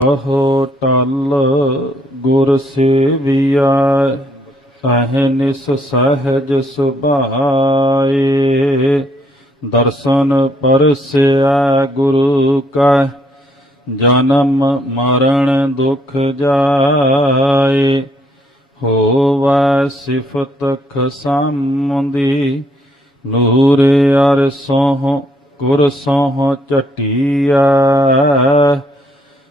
ਅਹੋ ਟਲ ਗੁਰ ਸੇਵੀਆ ਅਹਨਿਸ ਸਹਿਜ ਸੁਭਾਏ। ਦਰਸ਼ਨ ਪਰਸਿਆ ਗੁਰੂ ਕਾ, ਜਨਮ ਮਰਨ ਦੁਖ ਜਾਏ। ਹੋਵੈ ਸਿਫਤ ਖਸਮਦੀ ਨੂਰ ਅਰ ਸੋਹ, ਗੁਰ ਸੋਹ ਚਟਿਆ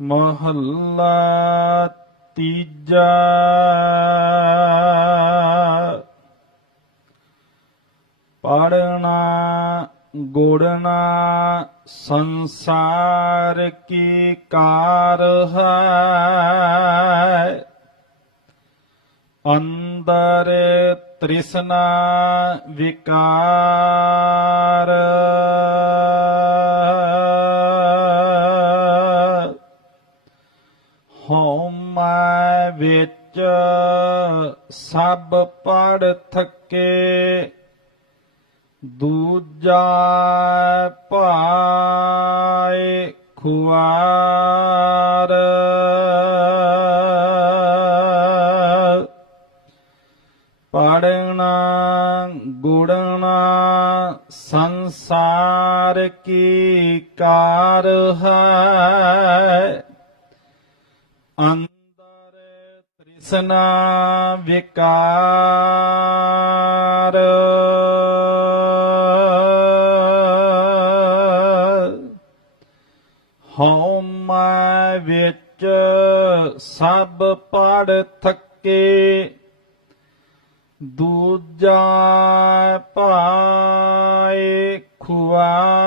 ਮਹੱਲਾ ਤੀਜਾ। ਪੜਨਾ ਗੁੜਨਾ ਸੰਸਾਰ ਕੀ ਕਾਰ ਹੈ? ਅੰਦਰ ਤ੍ਰਿਸ਼ਨਾ ਵਿਕਾਰ। ਪੜ ਥੱਕੇ ਦੂਜਾ ਭਾਏ ਖੁਆਰ। ਪੜਨਾ ਗੁੜਨਾ ਸੰਸਾਰ ਕੀ ਕਾਰ ਹੈ? ਤ੍ਰਿਸ਼ਨਾ ਵਿਕਾਰ। ਹਉਮੈ ਵਿੱਚ ਸਭ ਪੜ ਥੱਕੇ ਦੂਜਾ ਪਾਏ ਖੁਆ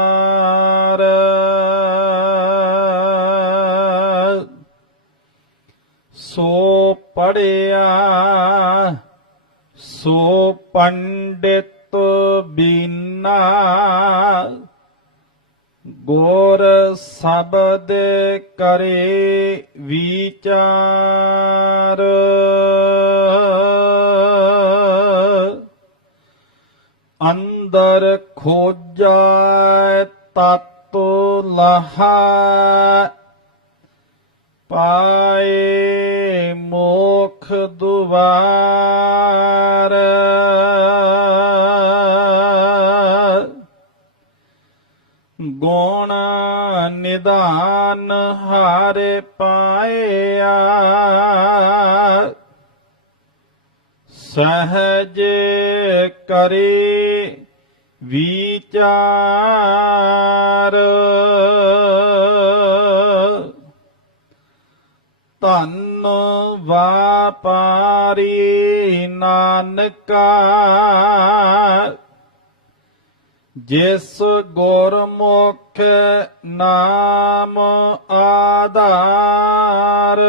ਪੜਿਆ ਸੋ ਪੰਡਿਤ ਬੀਨਾ ਗੋਰ ਸ਼ਬਦ ਕਰੇ ਵਿਚਾਰ। ਅੰਦਰ ਖੋਜੈ ਤਤ ਲਹਾ ਪਾਏ ਮੋਖ ਦੁਆਰ। ਗੁਣ ਨਿਦਾਨ ਹਾਰੇ ਪਾਇਆ। ਸਹਜ ਕਰੇ ਵਿਚਾਰ। ਧੰਨ ਵਾਪਾਰੀ ਨਾਨਕਾ। ਜਿਸ ਗੁਰਮੁਖ ਨਾਮ ਆਧਾਰ।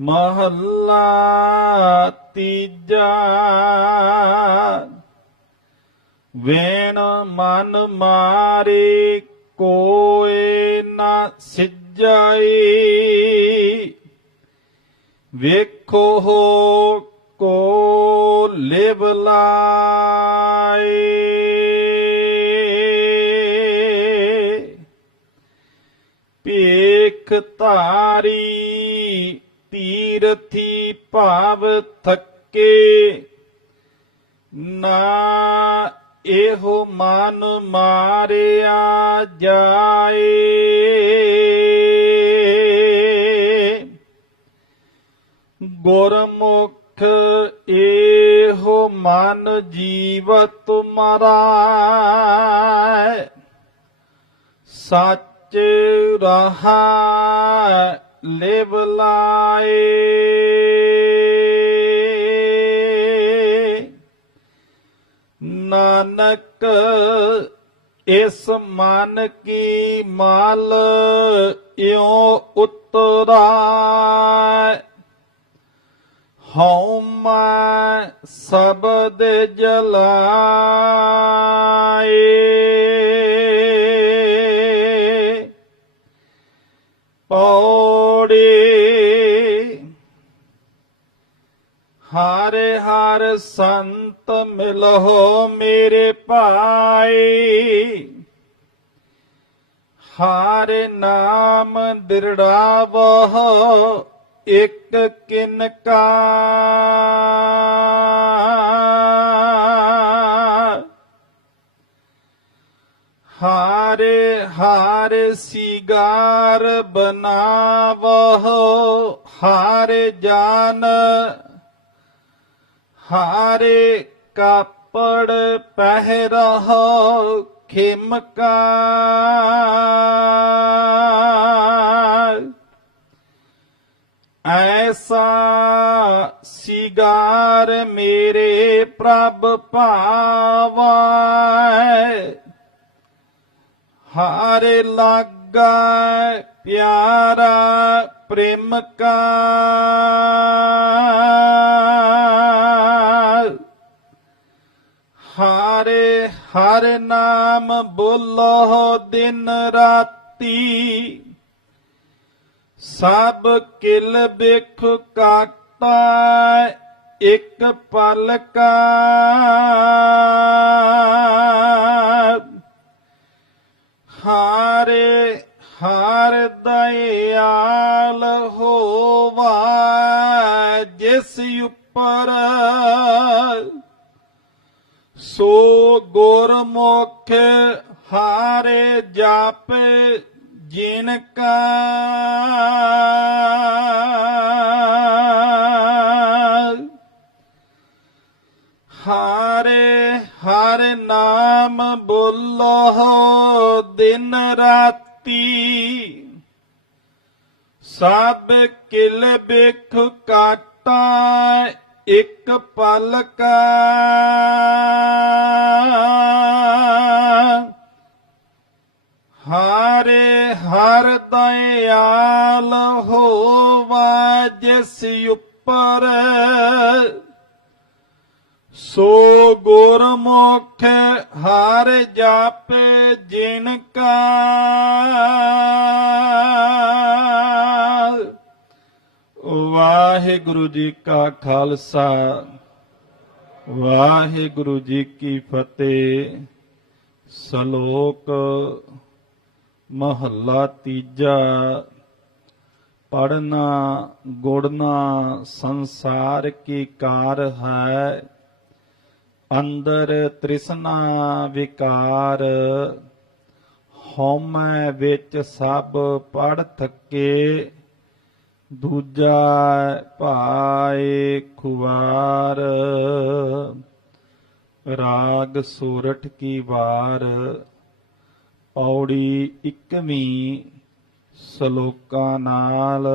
ਮਹੱਲਾ ਤੀਜਾ। ਵੇਣ ਮਨ ਮਾਰੇ ਕੋਏ ਨਾ ਸਿਜਾਈ ਵੇਖੋ ਕੋ ਲਿਵ ਲਾਏ ਭੇਖ ਧਾਰੀ ਤੀਰਥੀ ਭਾਵ ਥੱਕੇ, ਨਾ ਇਹੋ ਮਨ ਮਾਰਿਆ। ਜਾਏ। ਗੁਰਮੁਖ ਇਹੋ ਮਨ ਜੀਵ ਮਰਾ ਸੱਚ ਰਹਾ ਲਿਵ ਲਾਏ। ਨਾਨਕ ਇਸ ਮਨ ਕੀ ਮਾਲ ਇਉ ਉਤਰਾ ਹਉ ਮੈਂ ਸਬਦ ਜਲਾਏ। ਪੌੜੀ ਹਾਰੇ ਹਰ ਸੰਤ ਮਿਲੋ ਮੇਰੇ ਭਾਈ। ਹਰ ਨਾਮ ਦਿਰੜਾਵਹ, ਇਕ ਕਿਨਕਾ ਹਾਰੇ ਹਾਰੇ ਸਿਗਾਰ ਬਨਾਵਹ, ਹਾਰੇ ਜਾਨ ਹਾਰੇ ਕਾਪੜ ਪਹਿਰਹ ਖਿਮਕਾ। ਐਸਾ ਸਿਗਾਰ ਮੇਰੇ ਪ੍ਰਭ ਭਾਵੈ ਹਾਰੇ ਲਾਗਾ ਪਿਆਰਾ ਪ੍ਰੇਮ ਕਾ ਹਰ ਨਾਮ ਬੋਲੋ ਦਿਨ ਰਾਤੀ। ਸਭ ਕਿਲ ਬਿਖ ਕਾਟਾ, ਇੱਕ ਪਲ ਕਾ। ਹਾਰੇ ਹਾਰ ਦਇਆਲ ਹੋਵਾ, ਜਿਸ ਉੱਪਰ ਸੋ ਗੁਰਮੁਖ ਹਾਰੇ ਜਾਪੇ ਜਿਨ ਕਾ। ਹਾਰੇ ਹਰ ਨਾਮ ਬੋਲੋ ਦਿਨ ਰਾਤੀ। ਸਭ ਕਿਲ ਬਿਖ ਕਾਟਾ ਇੱਕ ਪਲ ਕਾ। ਗੁਰਮੁਖ ਹਰ ਜਾਪੇ ਜਿਨ ਕਾ ਵਾਹਿਗੁਰੂ ਜੀ ਕਾ ਖਾਲਸਾ, ਵਾਹਿਗੁਰੂ ਜੀ ਕੀ ਫਤਿਹ। ਸ਼ਲੋਕ ਮਹੱਲਾ ਤੀਜਾ। ਪੜਨਾ ਗੁੜਨਾ ਸੰਸਾਰ ਕੀ ਕਾਰ ਹੈ? ਅੰਦਰ ਤ੍ਰਿਸ਼ਨਾ ਵਿਕਾਰ, ਹਉਮੈ ਵਿੱਚ ਸਭ ਪੜ ਥੱਕੇ, ਦੂਜਾ ਭਾਏ ਖੁਆਰ ਰਾਗ ਸੂਰਠ ਕੀ ਵਾਰ, ਪੌੜੀ ਇਕਵੀਂ ਸ਼ਲੋਕਾਂ ਨਾਲ।